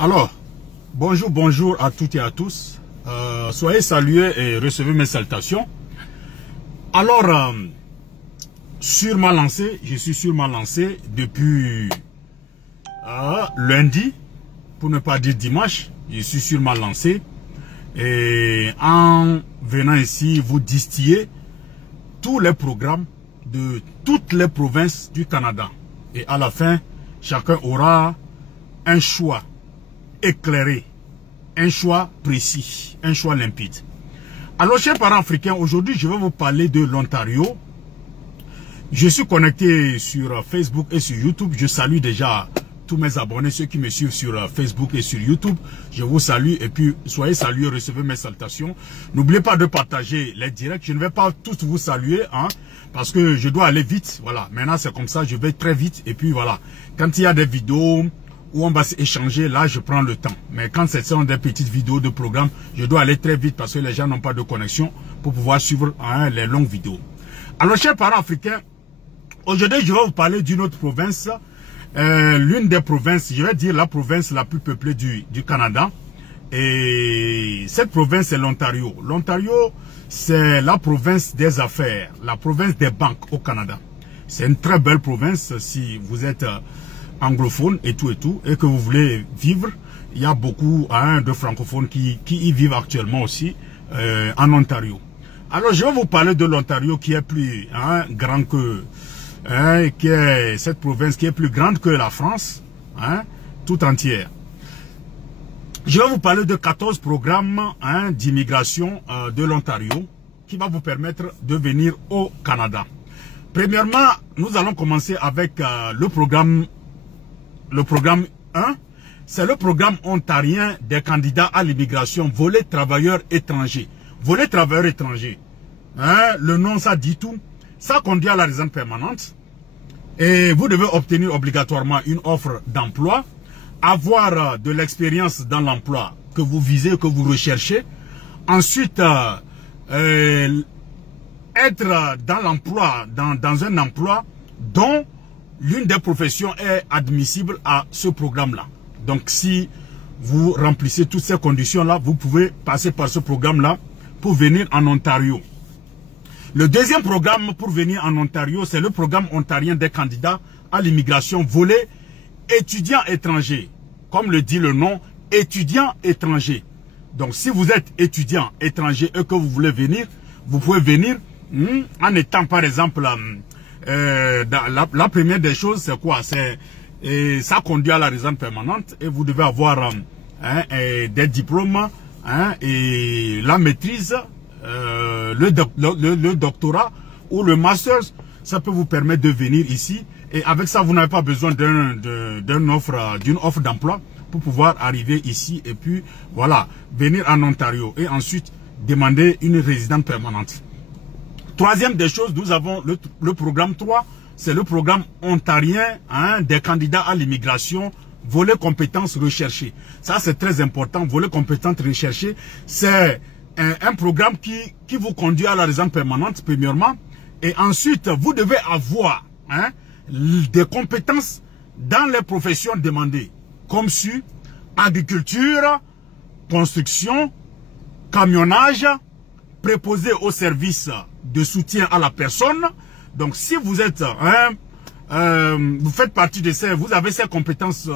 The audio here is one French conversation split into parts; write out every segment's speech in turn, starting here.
Alors, bonjour à toutes et à tous. Soyez salués et recevez mes salutations. Alors, sur ma lancée, je suis sur ma lancée depuis lundi, pour ne pas dire dimanche. Je suis sur ma lancée. Et en venant ici, vous distiller tous les programmes de toutes les provinces du Canada. Et à la fin, chacun aura un choix éclairé, un choix précis, un choix limpide. Alors, chers parents africains, aujourd'hui, je vais vous parler de l'Ontario. Je suis connecté sur Facebook et sur YouTube. Je salue déjà tous mes abonnés, ceux qui me suivent sur Facebook et sur YouTube. Je vous salue et puis soyez salués, recevez mes salutations. N'oubliez pas de partager les directs. Je ne vais pas tous vous saluer, hein, parce que je dois aller vite. Voilà, maintenant c'est comme ça, je vais très vite. Et puis voilà, quand il y a des vidéos où on va s'échanger, là je prends le temps. Mais quand ce sont des petites vidéos de programme, je dois aller très vite parce que les gens n'ont pas de connexion pour pouvoir suivre les longues vidéos. Alors, chers parents africains, aujourd'hui je vais vous parler d'une autre province. L'une des provinces, je vais dire la province la plus peuplée du Canada. Et cette province est l'Ontario. L'Ontario, c'est la province des affaires, la province des banques au Canada. C'est une très belle province si vous êtes anglophone et tout, et que vous voulez vivre. Il y a beaucoup de francophones qui y vivent actuellement aussi en Ontario. Alors, je vais vous parler de l'Ontario qui est plus grand que... qui est cette province qui est plus grande que la France, tout entière. Je vais vous parler de 14 programmes d'immigration de l'Ontario qui va vous permettre de venir au Canada. Premièrement, nous allons commencer avec le programme 1. C'est le programme ontarien des candidats à l'immigration, volet travailleurs étrangers. Volet travailleurs étrangers. Le nom, ça dit tout. Ça conduit à la résidence permanente. Et vous devez obtenir obligatoirement une offre d'emploi, avoir de l'expérience dans l'emploi que vous visez, que vous recherchez. Ensuite, être dans l'emploi, dans un emploi dont l'une des professions est admissible à ce programme-là. Donc, si vous remplissez toutes ces conditions-là, vous pouvez passer par ce programme-là pour venir en Ontario. Le deuxième programme pour venir en Ontario, c'est le programme ontarien des candidats à l'immigration volet étudiants étrangers. Comme le dit le nom, étudiants étrangers. Donc, si vous êtes étudiant étranger et que vous voulez venir, vous pouvez venir en étant, par exemple, la première des choses, c'est quoi? Ça conduit à la résidence permanente et vous devez avoir des diplômes et la maîtrise. Le doctorat ou le master, ça peut vous permettre de venir ici. Et avec ça, vous n'avez pas besoin d'une offre d'emploi pour pouvoir arriver ici et puis, voilà, venir en Ontario et ensuite demander une résidence permanente. Troisième des choses, nous avons le programme 3, c'est le programme ontarien des candidats à l'immigration, volet compétences recherchées. Ça, c'est très important. Volet compétences recherchées, c'est un programme qui vous conduit à la résidence permanente, premièrement. Et ensuite, vous devez avoir des compétences dans les professions demandées, comme sur agriculture, construction, camionnage, préposé aux services de soutien à la personne. Donc, si vous êtes, vous faites partie de ces, vous avez ces compétences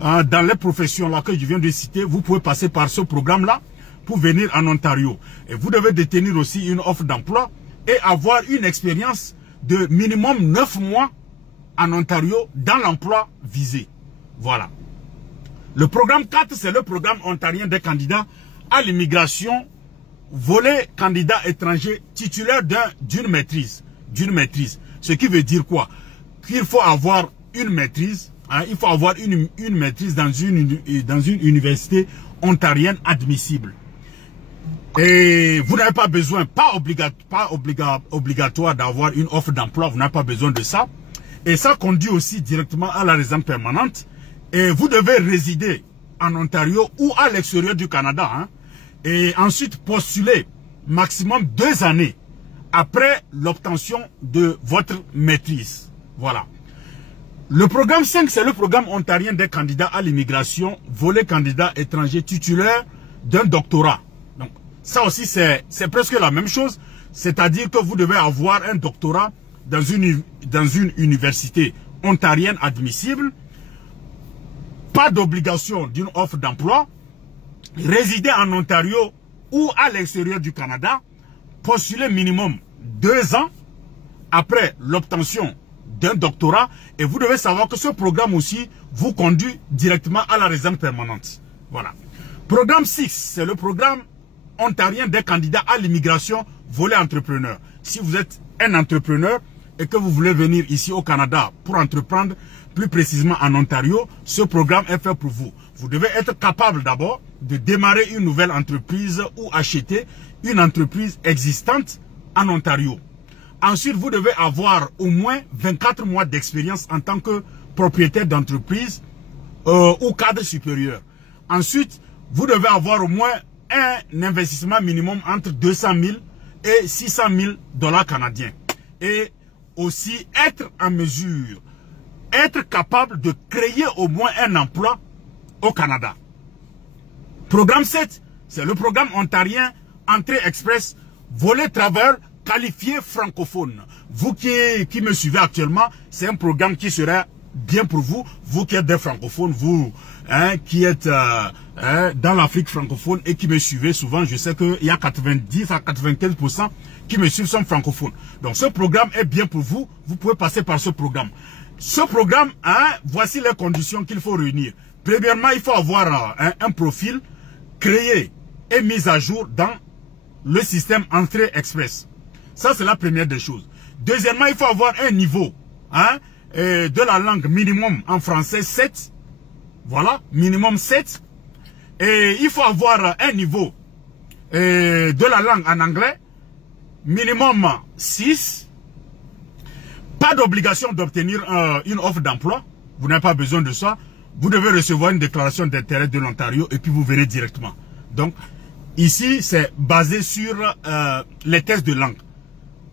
dans les professions là que je viens de citer, vous pouvez passer par ce programme-là pour venir en Ontario. Et vous devez détenir aussi une offre d'emploi et avoir une expérience de minimum 9 mois en Ontario dans l'emploi visé. Voilà. Le programme 4, c'est le programme ontarien des candidats à l'immigration, volet candidat étranger titulaire d'une maîtrise. Ce qui veut dire quoi? Qu'il faut avoir une maîtrise, il faut avoir une maîtrise dans une université ontarienne admissible. Et vous n'avez pas besoin, pas obligatoire d'avoir une offre d'emploi, vous n'avez pas besoin de ça. Et ça conduit aussi directement à la résidence permanente. Et vous devez résider en Ontario ou à l'extérieur du Canada. Et ensuite postuler maximum 2 années après l'obtention de votre maîtrise. Voilà. Le programme 5, c'est le programme ontarien des candidats à l'immigration, volet candidat étranger titulaire d'un doctorat. Donc, ça aussi, c'est presque la même chose. C'est-à-dire que vous devez avoir un doctorat dans une université ontarienne admissible, pas d'obligation d'une offre d'emploi, résider en Ontario ou à l'extérieur du Canada, postuler minimum 2 ans après l'obtention d'un doctorat, et vous devez savoir que ce programme aussi vous conduit directement à la résidence permanente. Voilà. Programme 6, c'est le programme ontarien des candidats à l'immigration volet entrepreneur. Si vous êtes un entrepreneur et que vous voulez venir ici au Canada pour entreprendre, plus précisément en Ontario, ce programme est fait pour vous. Vous devez être capable d'abord de démarrer une nouvelle entreprise ou acheter une entreprise existante en Ontario. Ensuite, vous devez avoir au moins 24 mois d'expérience en tant que propriétaire d'entreprise ou cadre supérieur. Ensuite, vous devez avoir au moins un investissement minimum entre 200 000 et 600 000 $ canadiens. Et aussi être en mesure, être capable de créer au moins un emploi au Canada. Programme 7, c'est le programme ontarien Entrée Express, volet travailleurs qualifiés francophones. Vous qui me suivez actuellement, c'est un programme qui sera bien pour vous. Vous qui êtes des francophones, vous qui êtes dans l'Afrique francophone et qui me suivez souvent, je sais qu'il y a 90 à 95% qui me suivent sont francophones. Donc ce programme est bien pour vous. Vous pouvez passer par ce programme. Ce programme, voici les conditions qu'il faut réunir. Premièrement, il faut avoir un profil créé et mis à jour dans le système Entrée Express. Ça, c'est la première des choses. Deuxièmement, il faut avoir un niveau de la langue minimum en français 7. Voilà, minimum 7. Et il faut avoir un niveau de la langue en anglais, minimum 6. Pas d'obligation d'obtenir une offre d'emploi. Vous n'avez pas besoin de ça. Vous devez recevoir une déclaration d'intérêt de l'Ontario et puis vous verrez directement. Donc, ici, c'est basé sur les tests de langue.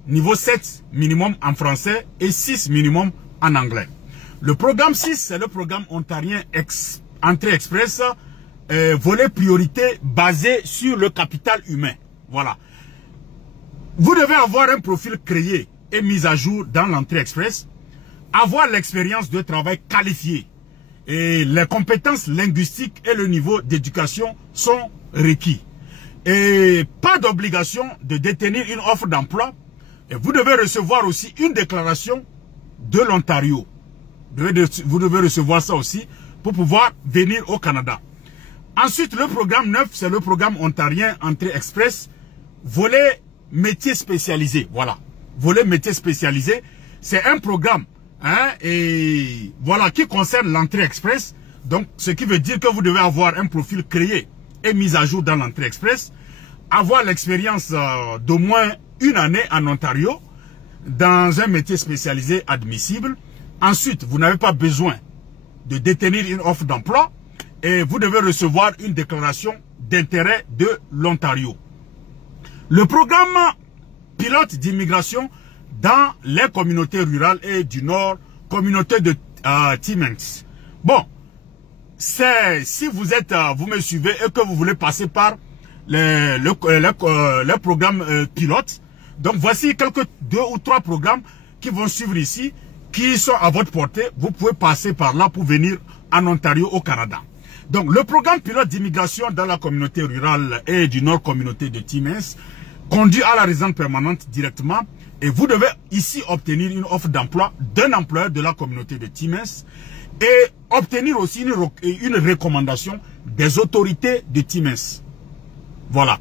Niveau 7 minimum en français et 6 minimum en anglais. Le programme 6, c'est le programme ontarien Entrée Express, volet priorité basé sur le capital humain. Voilà. Vous devez avoir un profil créé et mis à jour dans l'Entrée Express, avoir l'expérience de travail qualifiée et les compétences linguistiques et le niveau d'éducation sont requis. Et pas d'obligation de détenir une offre d'emploi. Et vous devez recevoir aussi une déclaration de l'Ontario. Vous devez recevoir ça aussi pour pouvoir venir au Canada. Ensuite, le programme 9, c'est le programme ontarien Entrée Express, volet métier spécialisé. Voilà, volet métier spécialisé, c'est un programme et voilà, qui concerne l'Entrée Express. Donc, ce qui veut dire que vous devez avoir un profil créé et mis à jour dans l'Entrée Express, avoir l'expérience d'au moins 1 année en Ontario dans un métier spécialisé admissible. Ensuite, vous n'avez pas besoin de détenir une offre d'emploi et vous devez recevoir une déclaration d'intérêt de l'Ontario. Le programme pilote d'immigration dans les communautés rurales et du Nord, communauté de Timmins. Bon, si vous me suivez et que vous voulez passer par le programme pilote, donc voici 2 ou 3 programmes qui vont suivre ici, qui sont à votre portée. Vous pouvez passer par là pour venir en Ontario au Canada. Donc le programme pilote d'immigration dans la communauté rurale et du Nord, communauté de Timmins, conduit à la résidence permanente directement. Et vous devez ici obtenir une offre d'emploi d'un employeur de la communauté de Timmins et obtenir aussi une recommandation des autorités de Timmins. Voilà.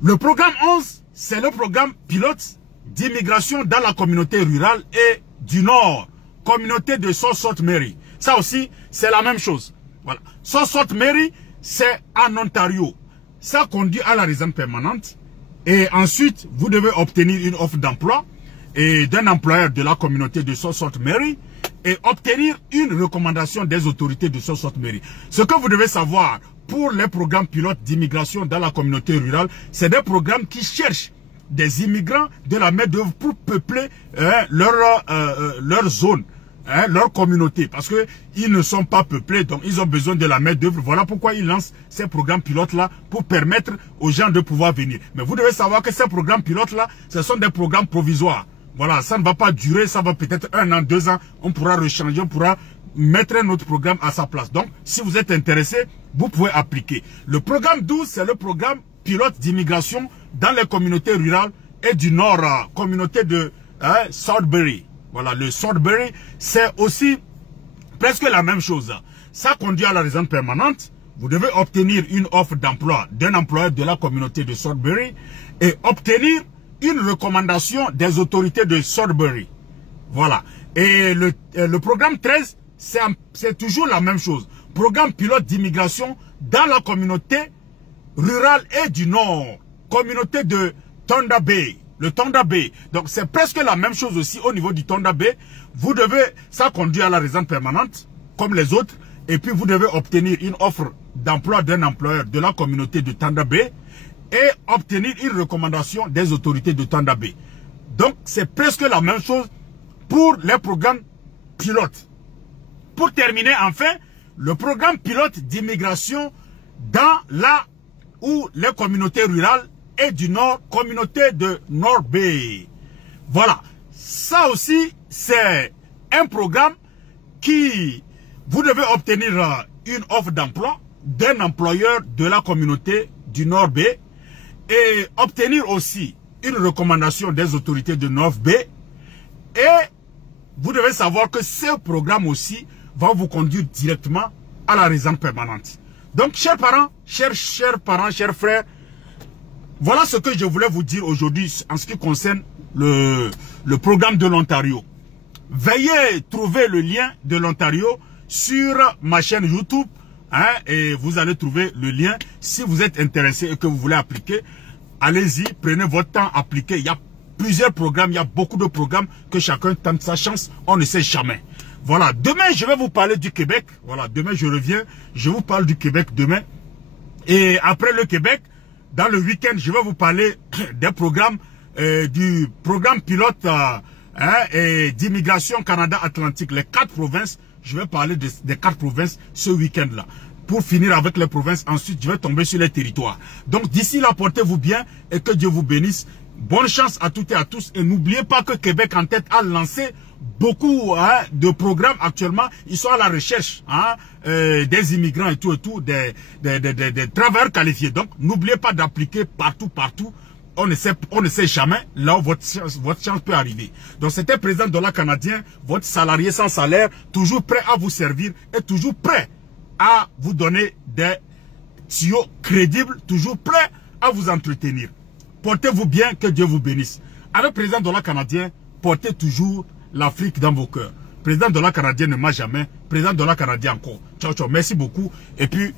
Le programme 11, c'est le programme pilote d'immigration dans la communauté rurale et du Nord, communauté de Sault Ste. Marie. Ça aussi, c'est la même chose. Voilà. Sault Ste. Marie, c'est en Ontario. Ça conduit à la résidence permanente. Et ensuite, vous devez obtenir une offre d'emploi et d'un employeur de la communauté de Sault Ste. Marie et obtenir une recommandation des autorités de Sault Ste. Marie. Ce que vous devez savoir pour les programmes pilotes d'immigration dans la communauté rurale, c'est des programmes qui cherchent des immigrants de la main-d'œuvre pour peupler leur zone leur communauté, parce que ils ne sont pas peuplés, donc ils ont besoin de la main d'œuvre. Voilà pourquoi ils lancent ces programmes pilotes-là pour permettre aux gens de pouvoir venir. Mais vous devez savoir que ces programmes pilotes-là, ce sont des programmes provisoires. Voilà, ça ne va pas durer, ça va peut-être 1 an, 2 ans, on pourra rechanger, on pourra mettre un autre programme à sa place. Donc, si vous êtes intéressé, vous pouvez appliquer. Le programme 12, c'est le programme pilote d'immigration dans les communautés rurales et du nord, communauté de Sudbury. Voilà, le Sudbury, c'est aussi presque la même chose. Ça conduit à la résidence permanente. Vous devez obtenir une offre d'emploi d'un employeur de la communauté de Sudbury et obtenir une recommandation des autorités de Sudbury. Voilà. Et le programme 13, c'est toujours la même chose. Programme pilote d'immigration dans la communauté rurale et du Nord. Communauté de Thunder Bay. Le Thunder Bay. Donc c'est presque la même chose aussi au niveau du Thunder Bay. Vous devez, ça conduit à la résidence permanente, comme les autres. Et puis vous devez obtenir une offre d'emploi d'un employeur de la communauté de Thunder Bay et obtenir une recommandation des autorités de Thunder Bay. Donc c'est presque la même chose pour les programmes pilotes. Pour terminer enfin, le programme pilote d'immigration dans là où les communautés rurales et du Nord, communauté de North Bay. Voilà. Ça aussi, c'est un programme qui, vous devez obtenir une offre d'emploi d'un employeur de la communauté du North Bay et obtenir aussi une recommandation des autorités de North Bay. Et vous devez savoir que ce programme aussi va vous conduire directement à la résidence permanente. Donc, chers parents, chers frères, voilà ce que je voulais vous dire aujourd'hui en ce qui concerne le programme de l'Ontario. Veuillez trouver le lien de l'Ontario sur ma chaîne YouTube et vous allez trouver le lien. Si vous êtes intéressé et que vous voulez appliquer, allez-y, prenez votre temps, appliquez. Il y a plusieurs programmes, il y a beaucoup de programmes que chacun tente sa chance, on ne sait jamais. Voilà, demain je vais vous parler du Québec. Voilà, demain je reviens, je vous parle du Québec demain. Et après le Québec, dans le week-end, je vais vous parler des programmes, du programme pilote d'immigration Canada-Atlantique, les 4 provinces. Je vais parler des 4 provinces ce week-end-là. Pour finir avec les provinces, ensuite je vais tomber sur les territoires. Donc d'ici là, portez-vous bien et que Dieu vous bénisse. Bonne chance à toutes et à tous. Et n'oubliez pas que Québec en tête a lancé beaucoup de programmes actuellement. Ils sont à la recherche des immigrants et tout, des travailleurs qualifiés. Donc, n'oubliez pas d'appliquer partout. On ne sait jamais là où votre chance peut arriver. Donc, c'était président de la Canadien, votre salarié sans salaire, toujours prêt à vous servir et toujours prêt à vous donner des tuyaux crédibles, toujours prêt à vous entretenir. Portez-vous bien, que Dieu vous bénisse. Avec président de la Canadien, portez toujours l'Afrique dans vos cœurs. Président de la Canadien ne m'a jamais. Président de la Canadien encore. Ciao, ciao. Merci beaucoup. Et puis,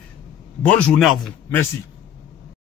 bonne journée à vous. Merci.